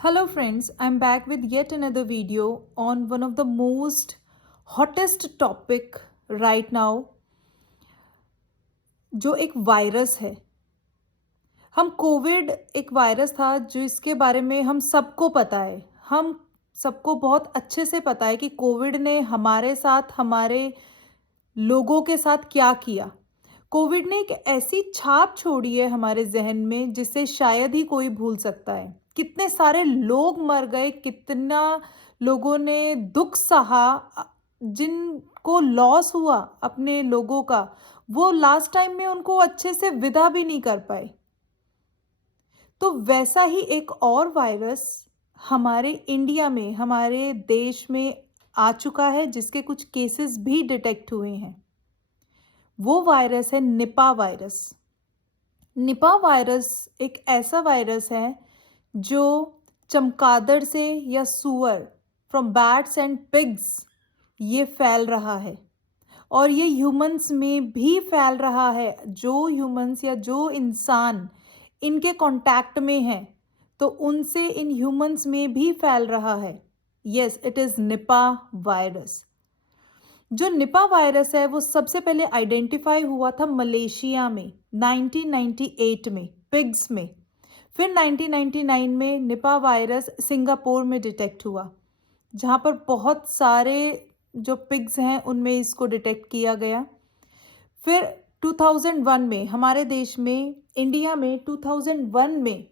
Hello friends, I'm back with yet another video on one of the most hottest topic right now जो एक virus है। हम Covid एक virus था जो इसके बारे में हम सबको पता है। हम सबको बहुत अच्छे से पता है कि कोविड ने हमारे साथ हमारे लोगों के साथ क्या किया। कोविड ने एक ऐसी छाप छोड़ी है हमारे ज़हन में जिसे शायद ही कोई भूल सकता है। कितने सारे लोग मर गए, कितना लोगों ने दुःख सहा जिनको लॉस हुआ अपने लोगों का, वो लास्ट टाइम में उनको अच्छे से विदा भी नहीं कर पाए। तो वैसा ही एक और वायरस हमारे इंडिया में, हमारे देश में आ चुका है जिसके कुछ केसेस भी डिटेक्ट हुए हैं। वो वायरस है निपा वायरस। निपा वायरस एक ऐसा वायरस है जो चमगादड़ से या सुअर फ्रॉम बैट्स एंड पिग्स ये फैल रहा है और ये ह्यूमंस में भी फैल रहा है। जो ह्यूमंस या जो इंसान इनके कांटेक्ट में हैं तो उनसे इन ह्यूमंस में भी फैल रहा है। Yes, it is Nipah virus. जो निपा वायरस है वो सबसे पहले आइडेंटिफाई हुआ था मलेशिया में 1998 में पिग्स में। फिर 1999 में निपा वायरस सिंगापुर में डिटेक्ट हुआ, जहाँ पर बहुत सारे जो पिग्स हैं उनमें इसको डिटेक्ट किया गया। फिर 2001 में हमारे देश में, इंडिया में 2001 में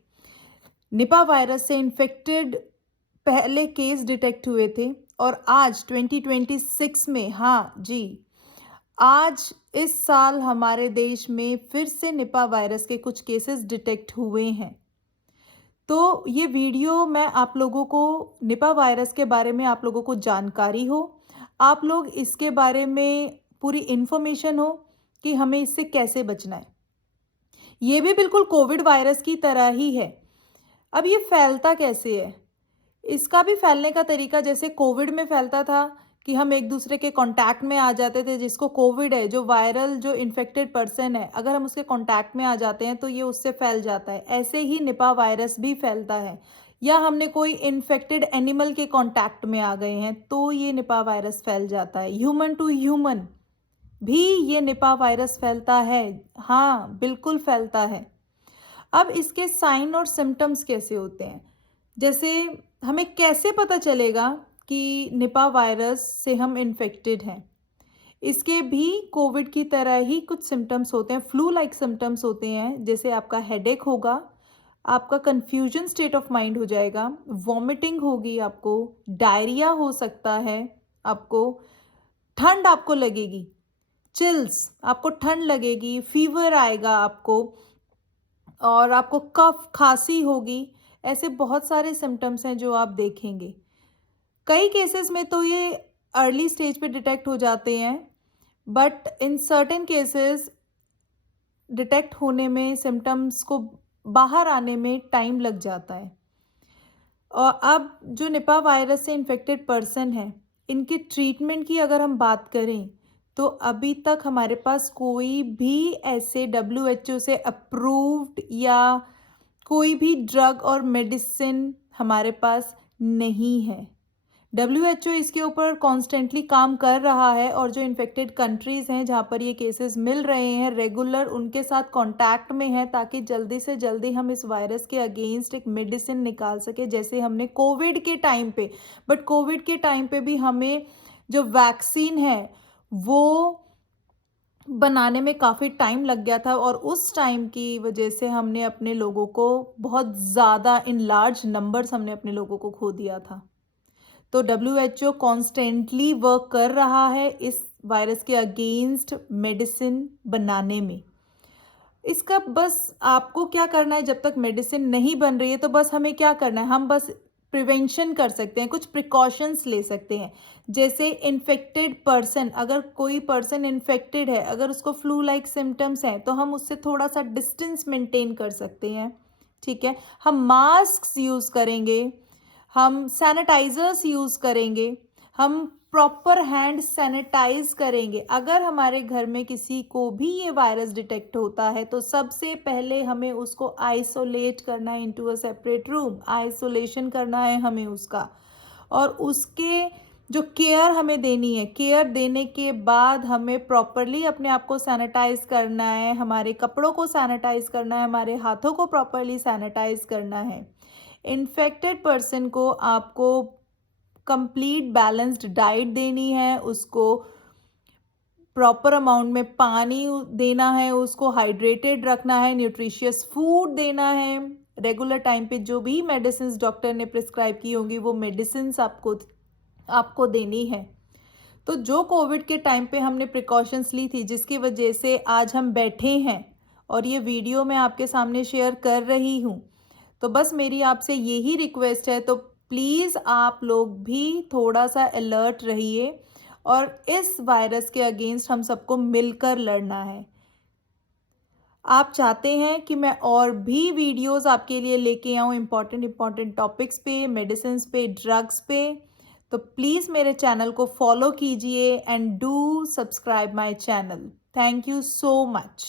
निपा वायरस से इन्फेक्टेड पहले केस डिटेक्ट हुए थे और आज 2026 में, हाँ जी, आज इस साल हमारे देश में फिर से निपा वायरस के कुछ केसेस डिटेक्ट हुए हैं। तो ये वीडियो मैं आप लोगों को निपा वायरस के बारे में आप लोगों को जानकारी हो, आप लोग इसके बारे में पूरी इन्फॉर्मेशन हो कि हमें इससे कैसे बचना है। ये भी बिल्कुल कोविड वायरस की तरह ही है। अब ये फैलता कैसे है? इसका भी फैलने का तरीका जैसे कोविड में फैलता था कि हम एक दूसरे के कांटेक्ट में आ जाते थे। जिसको कोविड है, जो वायरल जो इन्फेक्टेड पर्सन है, अगर हम उसके कांटेक्ट में आ जाते हैं तो ये उससे फैल जाता है। ऐसे ही निपा वायरस भी फैलता है। या हमने कोई इन्फेक्टेड एनिमल के कांटेक्ट में आ गए हैं तो ये निपा वायरस फैल जाता है। ह्यूमन टू ह्यूमन भी ये निपा वायरस फैलता है। हाँ, बिल्कुल फैलता है। अब इसके साइन और सिम्टम्स कैसे होते हैं? जैसे हमें कैसे पता चलेगा कि निपा वायरस से हम इन्फेक्टेड हैं? इसके भी कोविड की तरह ही कुछ सिम्टम्स होते हैं, फ्लू लाइक सिम्टम्स होते हैं। जैसे आपका हेडेक होगा, आपका कन्फ्यूजन स्टेट ऑफ माइंड हो जाएगा, वॉमिटिंग होगी आपको, डायरिया हो सकता है आपको, ठंड आपको लगेगी, चिल्स, आपको ठंड लगेगी, फीवर आएगा आपको और आपको कफ खांसी होगी। ऐसे बहुत सारे सिम्टम्स हैं जो आप देखेंगे। कई केसेस में तो ये अर्ली स्टेज पे डिटेक्ट हो जाते हैं, but in certain cases detect होने में, सिम्टम्स को बाहर आने में टाइम लग जाता है। और अब जो निपा वायरस से इन्फेक्टेड पर्सन है, इनके ट्रीटमेंट की अगर हम बात करें तो अभी तक हमारे पास कोई भी ऐसे WHO से अप्रूव्ड या कोई भी ड्रग और मेडिसिन हमारे पास नहीं है। WHO इसके ऊपर कॉन्स्टेंटली काम कर रहा है और जो इन्फेक्टेड कंट्रीज़ हैं जहाँ पर ये केसेस मिल रहे हैं, रेगुलर उनके साथ कांटेक्ट में है ताकि जल्दी से जल्दी हम इस वायरस के अगेंस्ट एक मेडिसिन निकाल सके, जैसे हमने कोविड के टाइम पे। बट कोविड के टाइम पे भी हमें जो वैक्सीन है वो बनाने में काफ़ी टाइम लग गया था और उस टाइम की वजह से हमने अपने लोगों को बहुत ज़्यादा, इन लार्ज नंबर्स हमने अपने लोगों को खो दिया था। तो WHO कॉन्स्टेंटली वर्क कर रहा है इस वायरस के अगेंस्ट मेडिसिन बनाने में। इसका बस आपको क्या करना है, जब तक मेडिसिन नहीं बन रही है तो बस हमें क्या करना है, हम बस प्रिवेंशन कर सकते हैं, कुछ प्रिकॉशंस ले सकते हैं। जैसे इन्फेक्टेड पर्सन, अगर कोई पर्सन इन्फेक्टेड है, अगर उसको फ्लू लाइक सिम्टम्स हैं तो हम उससे थोड़ा सा डिस्टेंस मेंटेन कर सकते हैं। ठीक है, हम मास्क यूज़ करेंगे, हम सैनिटाइजर्स यूज़ करेंगे, हम प्रॉपर हैंड सैनिटाइज करेंगे। अगर हमारे घर में किसी को भी ये वायरस डिटेक्ट होता है तो सबसे पहले हमें उसको आइसोलेट करना है into a separate room, isolation करना है हमें उसका। और उसके जो केयर हमें देनी है, केयर देने के बाद हमें प्रॉपरली अपने आप को सैनिटाइज करना है, हमारे कपड़ों को सैनिटाइज करना है, हमारे हाथों को प्रॉपरली सैनिटाइज करना है। इन्फेक्टेड पर्सन को आपको कंप्लीट बैलेंस्ड डाइट देनी है, उसको प्रॉपर अमाउंट में पानी देना है, उसको हाइड्रेटेड रखना है, न्यूट्रिशियस फूड देना है, रेगुलर टाइम पे जो भी मेडिसिन डॉक्टर ने प्रिस्क्राइब की होंगी वो मेडिसिन आपको आपको देनी है। तो जो कोविड के टाइम पे हमने प्रिकॉशंस ली थी जिसकी वजह से आज हम बैठे हैं और ये वीडियो मैं आपके सामने शेयर कर रही हूँ, तो बस मेरी आपसे यही रिक्वेस्ट है, तो प्लीज़ आप लोग भी थोड़ा सा अलर्ट रहिए और इस वायरस के अगेंस्ट हम सबको मिलकर लड़ना है। आप चाहते हैं कि मैं और भी वीडियोस आपके लिए लेके आऊँ इम्पॉर्टेंट इम्पॉर्टेंट टॉपिक्स पे, मेडिसिन्स पे, ड्रग्स पे, तो प्लीज़ मेरे चैनल को फॉलो कीजिए and do subscribe my channel. Thank you so much.